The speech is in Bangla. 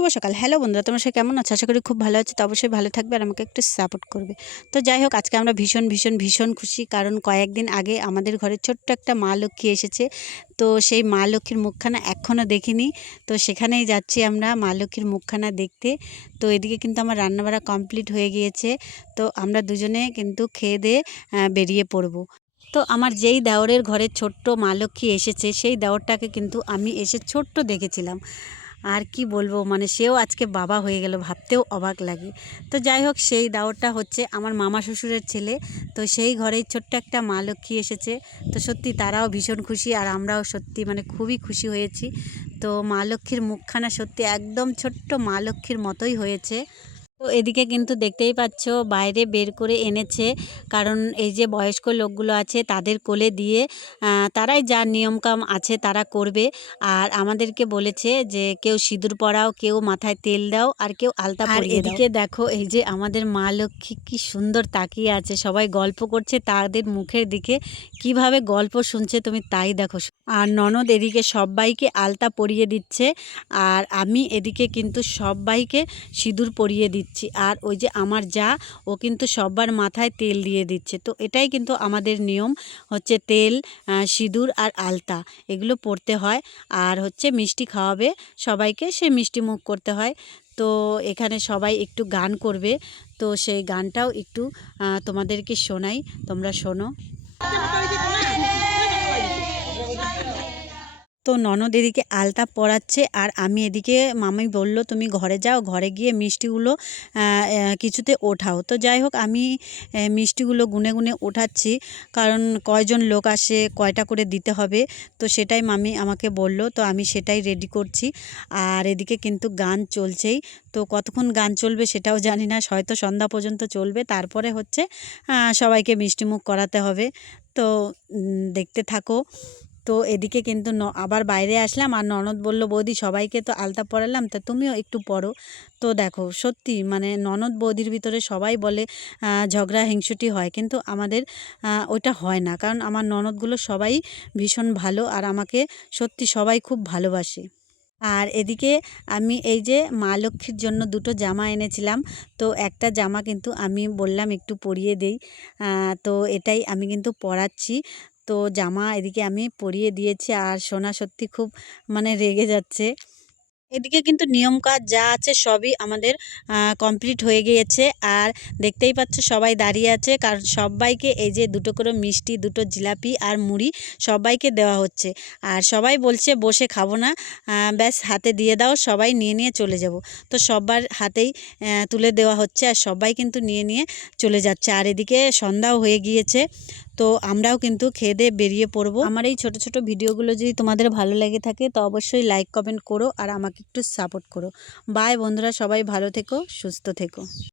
শুভ সকাল। হ্যালো বন্ধুরা, তোমরা সবাই কেমন আছো? আশা করি খুব ভালো আছো। তো অবশ্যই ভালো থাকবে আর আমাকে একটু সাপোর্ট করবে। তো যাই হোক, আজকে আমরা ভীষণ ভীষণ ভীষণ খুশি, কারণ কয়েকদিন আগে আমাদের ঘরে ছোট্ট একটা মা লক্ষ্মী এসেছে। তো সেই মা লক্ষ্মীর মুখখানা এখনও দেখিনি। তো সেখানেই যাচ্ছি আমরা মা লক্ষ্মীর মুখখানা দেখতে। তো এদিকে কিন্তু আমার রান্নাবাড়া কমপ্লিট হয়ে গিয়েছে। তো আমরা দুজনে কিন্তু খেয়ে দিয়ে বেরিয়ে পড়বো। তো আমার যেই দেওরের ঘরে ছোট্ট মা লক্ষ্মী এসেছে, সেই দেওরটাকে কিন্তু আমি এসে ছোট্ট দেখেছিলাম। আর কি বলবো, মানে সেও আজকে বাবা হয়ে গেল, ভাবতেও অবাক লাগে। তো যাই হোক, সেই দেওরটা হচ্ছে আমার মামা শ্বশুরের ছেলে। তো সেই ঘরেই ছোট্ট একটা মা লক্ষ্মী এসেছে। তো সত্যি তারাও ভীষণ খুশি আর আমরাও সত্যি মানে খুবই খুশি হয়েছি। তো মা লক্ষ্মীর মুখখানা সত্যি একদম ছোট্ট মা লক্ষ্মীর মতোই হয়েছে। তো এদিকে কিন্তু দেখতেই পাচ্ছ বাইরে বের করে এনেছে, কারণ এই যে বয়স্ক লোকগুলো আছে তাদের কোলে দিয়ে তারাই যা নিয়মকাম আছে তারা করবে। আর আমাদেরকে বলেছে যে কেউ সিঁদুর পরাও, কেউ মাথায় তেল দাও, আর কেউ আলতা পরিয়ে দাও। এদিকে দেখো এই যে আমাদের মা লক্ষ্মী কি সুন্দর তাকিয়ে আছে, সবাই গল্প করছে তাদের মুখের দিকে, কিভাবে গল্প শুনছে তুমি তাই দেখো। আর ননদ এদিকে সবাইকে আলতা পরিয়ে দিচ্ছে, আর আমি এদিকে কিন্তু সবাইকে সিঁদুর পরিয়ে দিচ্ছি। আর ওই যে আমার যা, ও কিন্তু সবার মাথায় তেল দিয়ে দিচ্ছে। তো এটাই কিন্তু আমাদের নিয়ম, হচ্ছে তেল, সিঁদুর আর আলতা এগুলো পরতে হয়। আর হচ্ছে মিষ্টি খাওয়াবে সবাইকে, সে মিষ্টি মুখ করতে হয়। তো এখানে সবাই একটু গান করবে, তো সেই গানটাও একটু তোমাদেরকে শোনাই, তোমরা শোনো। তো ননদ এদিকে আলতা পরাচ্ছে, আর আমি এদিকে মামি বলল তুমি ঘরে যাও, ঘরে গিয়ে মিষ্টিগুলো কিছুতে ওঠাও। তো যাই হোক, আমি মিষ্টিগুলো গুনে গুনে ওঠাচ্ছি, কারণ কয়জন লোক আসে, কয়টা করে দিতে হবে, তো সেটাই মামি আমাকে বলল। তো আমি সেটাই রেডি করছি। আর এদিকে কিন্তু গান চলছেই। তো কতক্ষণ গান চলবে সেটাও জানি না, হয়তো সন্ধ্যা পর্যন্ত চলবে, তারপরে হচ্ছে সবাইকে মিষ্টিমুখ করাতে হবে। তো দেখতে থাকো। তো এদিকে কিন্তু আবার বাইরে আসলাম, আর ননদ বলল বৌদি সবাইকে তো আলতা পরালাম, তা তুমিও একটু পরো। তো দেখো সত্যি মানে ননদ বৌদির ভিতরে সবাই বলে ঝগড়া হিংসুটি হয়, কিন্তু আমাদের ওইটা হয় না, কারণ আমার ননদগুলো সবাই ভীষণ ভালো, আর আমাকে সত্যি সবাই খুব ভালোবাসে। আর এদিকে আমি এই যে মা লক্ষ্মীর জন্য দুটো জামা এনেছিলাম। তো একটা জামা কিন্তু আমি বললাম একটু পরিয়ে দেই। তো এটাই আমি কিন্তু পরাচ্ছি। তো জামা এদিকে আমি পরিয়ে দিয়েছি, আর সোনা সত্যি খুব মানে রেগে যাচ্ছে। এদিকে কিন্তু নিয়ম কাজ যা আছে সবই আমাদের কমপ্লিট হয়ে গিয়েছে। আর দেখতেই পাচ্ছ সবাই দাঁড়িয়ে আছে, কারণ সবাইকে এই যে দুটো করে মিষ্টি, দুটো জিলাপি আর মুড়ি সবাইকে দেওয়া হচ্ছে। আর সবাই বলছে বসে খাবো না, ব্যাস হাতে দিয়ে দাও, সবাই নিয়ে নিয়ে চলে যাব। তো সবার হাতেই তুলে দেওয়া হচ্ছে, আর সবাই কিন্তু নিয়ে নিয়ে চলে যাচ্ছে। আর এদিকে সন্ধ্যাও হয়ে গিয়েছে। তো আমরাও কিন্তু খেয়ে দিয়ে বেরিয়ে পড়ব। আমার এই ছোট ছোট ভিডিওগুলো যদি তোমাদের ভালো লেগে থাকে, তো অবশ্যই লাইক কমেন্ট করো আর আমাকে একটু সাপোর্ট করো। বাই বন্ধুরা, সবাই ভালো থেকো, সুস্থ থেকো।